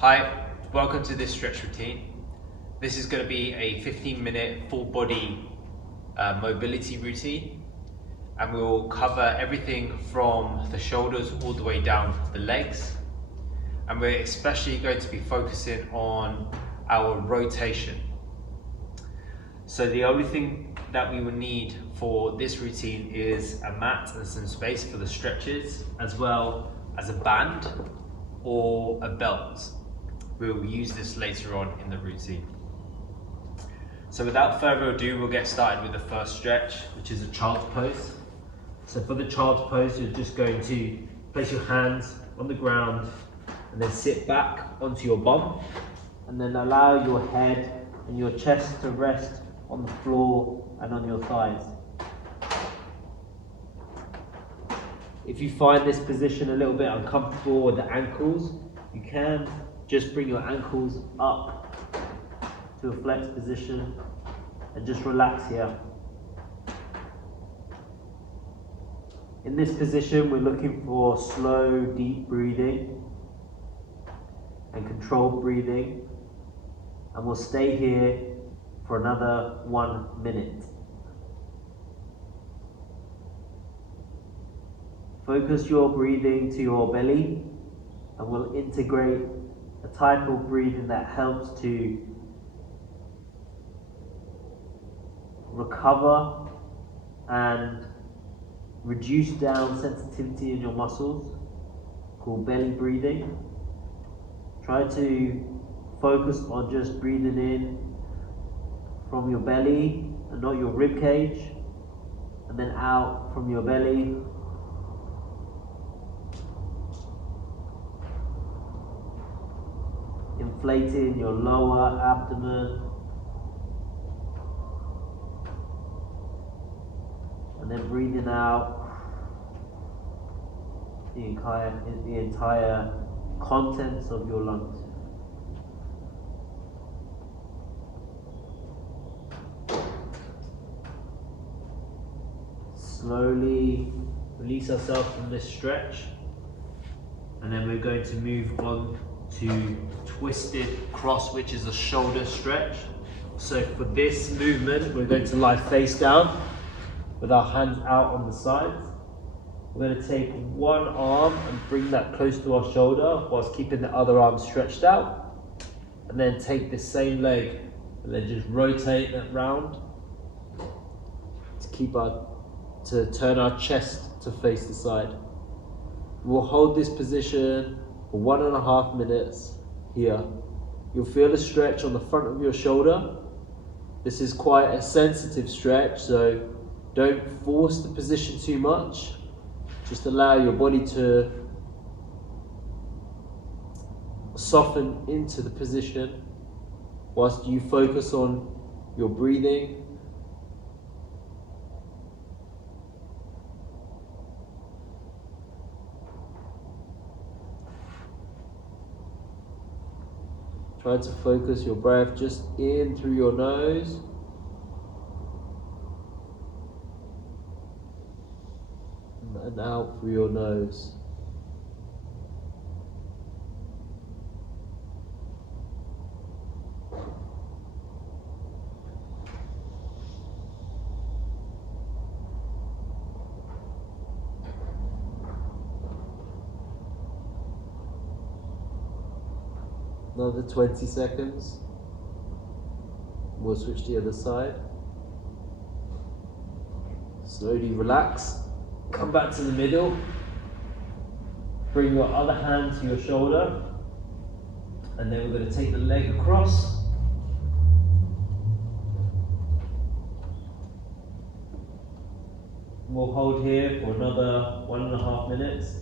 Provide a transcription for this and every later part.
Hi, welcome to this stretch routine. This is going to be a 15-minute full body mobility routine, and we'll cover everything from the shoulders all the way down to the legs. And we're especially going to be focusing on our rotation. So the only thing that we will need for this routine is a mat and some space for the stretches, as well as a band or a belt. We'll use this later on in the routine. So without further ado, we'll get started with the first stretch, which is a child's pose. So for the child's pose, you're just going to place your hands on the ground and then sit back onto your bum, and then allow your head and your chest to rest on the floor and on your thighs. If you find this position a little bit uncomfortable with the ankles, you can just bring your ankles up to a flexed position and just relax here. In this position, we're looking for slow, deep breathing and controlled breathing, and we'll stay here for another 1 minute. Focus your breathing to your belly, and we'll integrate a type of breathing that helps to recover and reduce down sensitivity in your muscles, called belly breathing. Try to focus on just breathing in from your belly and not your rib cage, and then out from your belly. Inflating your lower abdomen, and then breathing out the entire contents of your lungs. Slowly release ourselves from this stretch, and then we're going to move on to twisted cross, which is a shoulder stretch. So for this movement, we're going to lie face down with our hands out on the sides. We're going to take one arm and bring that close to our shoulder whilst keeping the other arm stretched out, and then take the same leg and then just rotate that round to turn our chest to face the side. We'll hold this position for 1.5 minutes here. You'll feel a stretch on the front of your shoulder. This is quite a sensitive stretch, so don't force the position too much. Just allow your body to soften into the position whilst you focus on your breathing. Try to focus your breath just in through your nose and out through your nose. Another 20 seconds. We'll switch to the other side. Slowly relax. Come back to the middle. Bring your other hand to your shoulder. And then we're going to take the leg across. We'll hold here for another 1.5 minutes.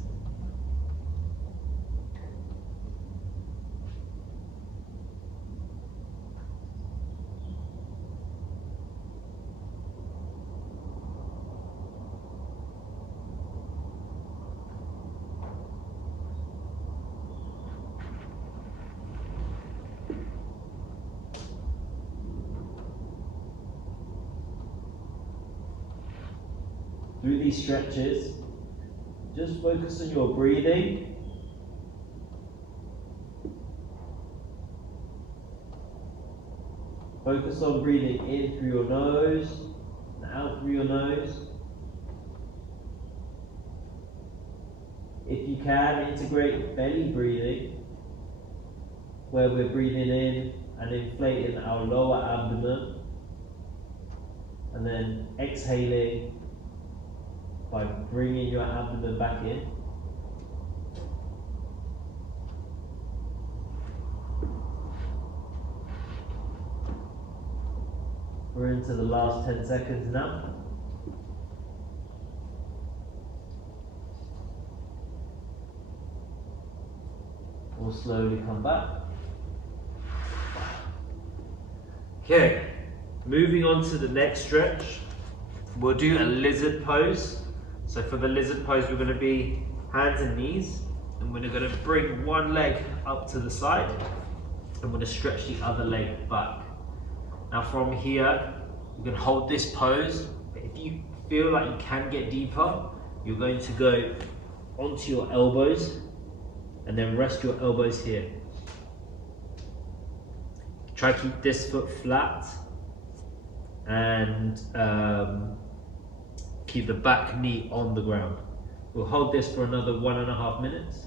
Through these stretches, just focus on your breathing Focus on breathing in through your nose and out through your nose. If you can, integrate belly breathing, where we're breathing in and inflating our lower abdomen, and then exhaling by bringing your abdomen back in. We're into the last 10 seconds now. We'll slowly come back. Okay, moving on to the next stretch. We'll do a lizard pose. So for the lizard pose, we're going to be hands and knees. And we're going to bring one leg up to the side. I'm going to stretch the other leg back. Now from here, you can hold this pose, but if you feel like you can get deeper, you're going to go onto your elbows and then rest your elbows here. Try to keep this foot flat and keep the back knee on the ground. We'll hold this for another 1.5 minutes.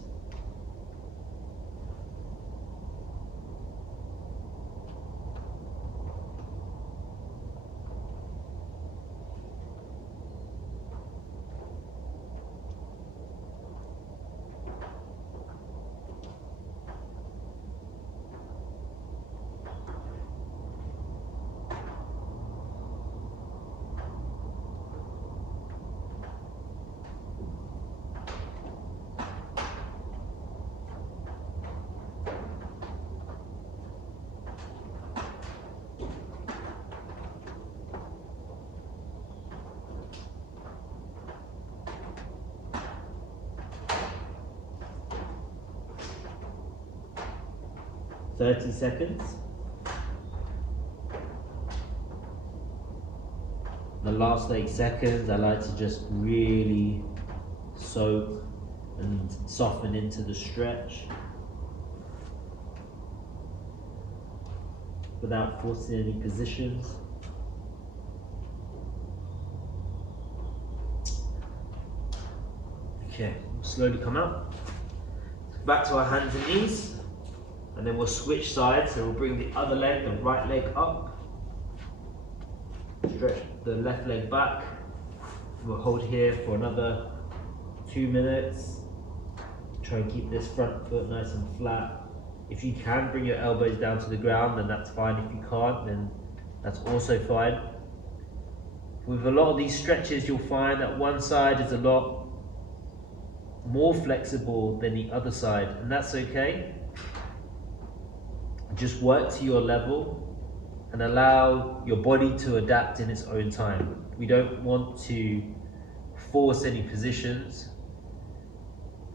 "30 seconds. The last 8 seconds, I like to just really soak and soften into the stretch without forcing any positions. Okay, we'll slowly come out. Back to our hands and knees. And then we'll switch sides, so we'll bring the other leg, the right leg up. Stretch the left leg back. We'll hold here for another 2 minutes. Try and keep this front foot nice and flat. If you can bring your elbows down to the ground, then that's fine. If you can't, then that's also fine. With a lot of these stretches, you'll find that one side is a lot more flexible than the other side, and that's okay. Just work to your level and allow your body to adapt in its own time. We don't want to force any positions,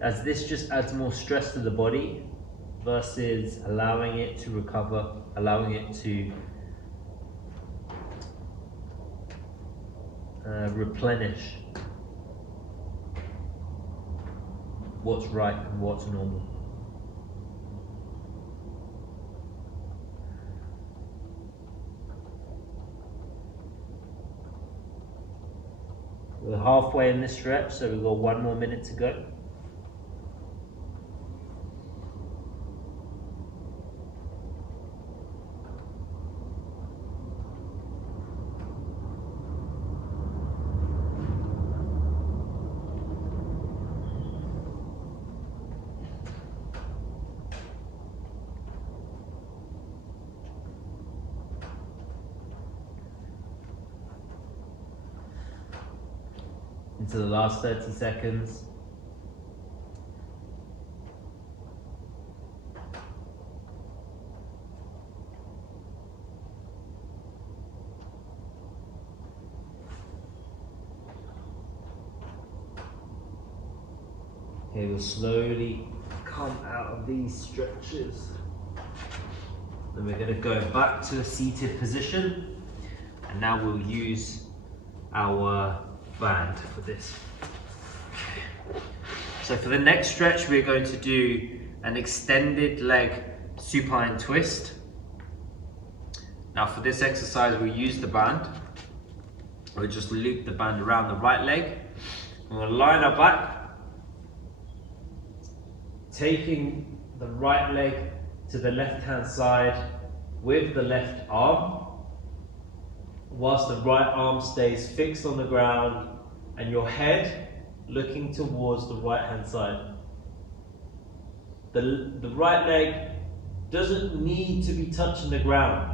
as this just adds more stress to the body versus allowing it to recover, allowing it to replenish what's right and what's normal. We're halfway in this stretch, so we've got 1 more minute to go. Into the last 30 seconds. Okay, we'll slowly come out of these stretches. Then we're going to go back to a seated position, and now we'll use our band for this. So for the next stretch, we're going to do an extended leg supine twist. Now for this exercise, we'll use the band. We'll just loop the band around the right leg. We're going to line our back, taking the right leg to the left-hand side with the left arm, whilst the right arm stays fixed on the ground and your head looking towards the right-hand side. The right leg doesn't need to be touching the ground.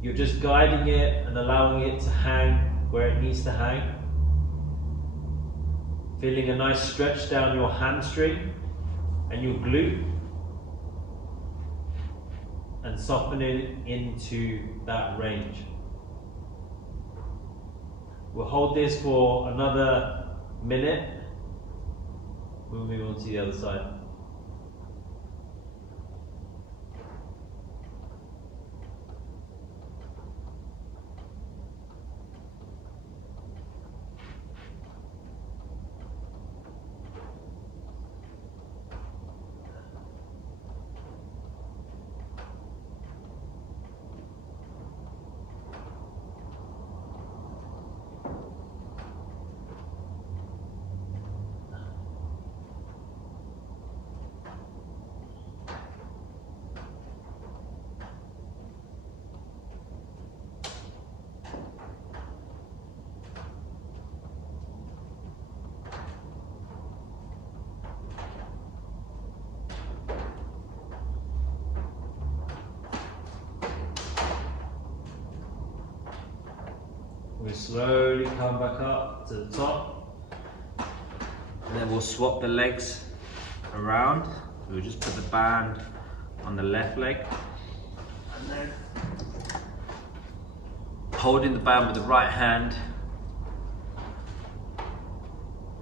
You're just guiding it and allowing it to hang where it needs to hang. Feeling a nice stretch down your hamstring and your glute, and softening into that range. We'll hold this for another minute. We'll move on to the other side. We'll slowly come back up to the top, and then we'll swap the legs around. We'll just put the band on the left leg, and then holding the band with the right hand,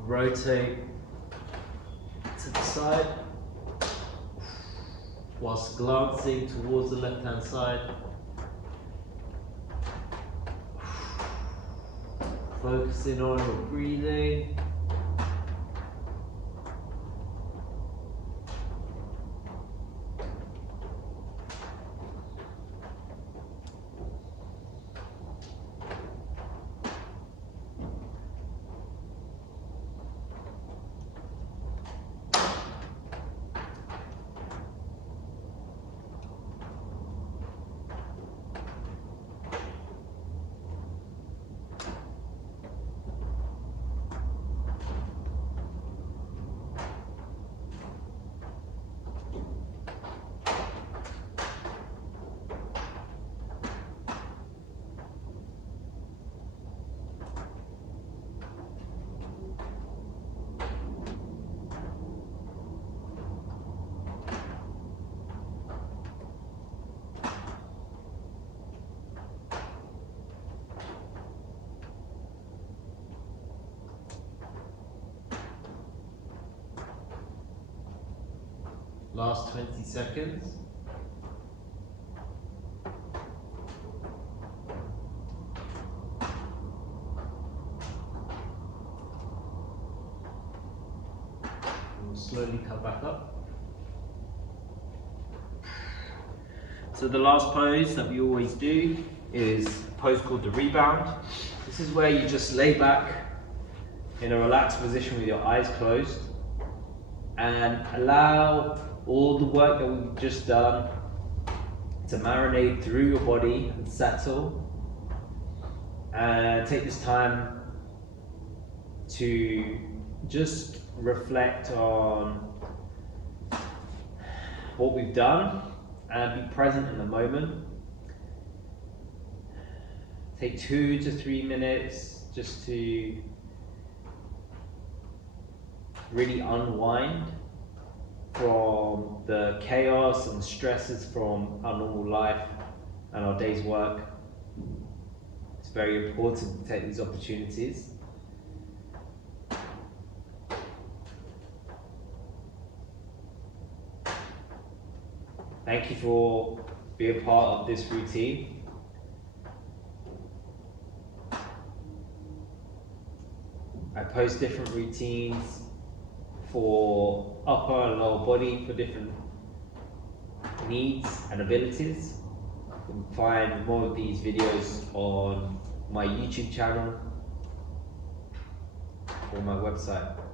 rotate to the side whilst glancing towards the left hand side. Focusing on your breathing. Last 20 seconds. We'll slowly come back up. So the last pose that we always do is a pose called the rebound. This is where you just lay back in a relaxed position with your eyes closed and allow all the work that we've just done to marinate through your body and settle. And take this time to just reflect on what we've done and be present in the moment. Take 2 to 3 minutes just to really unwind from the chaos and stresses from our normal life and our day's work. It's very important to take these opportunities. Thank you for being part of this routine. I post different routines for upper and lower body for different needs and abilities. can find more of these videos on my YouTube channel or my website.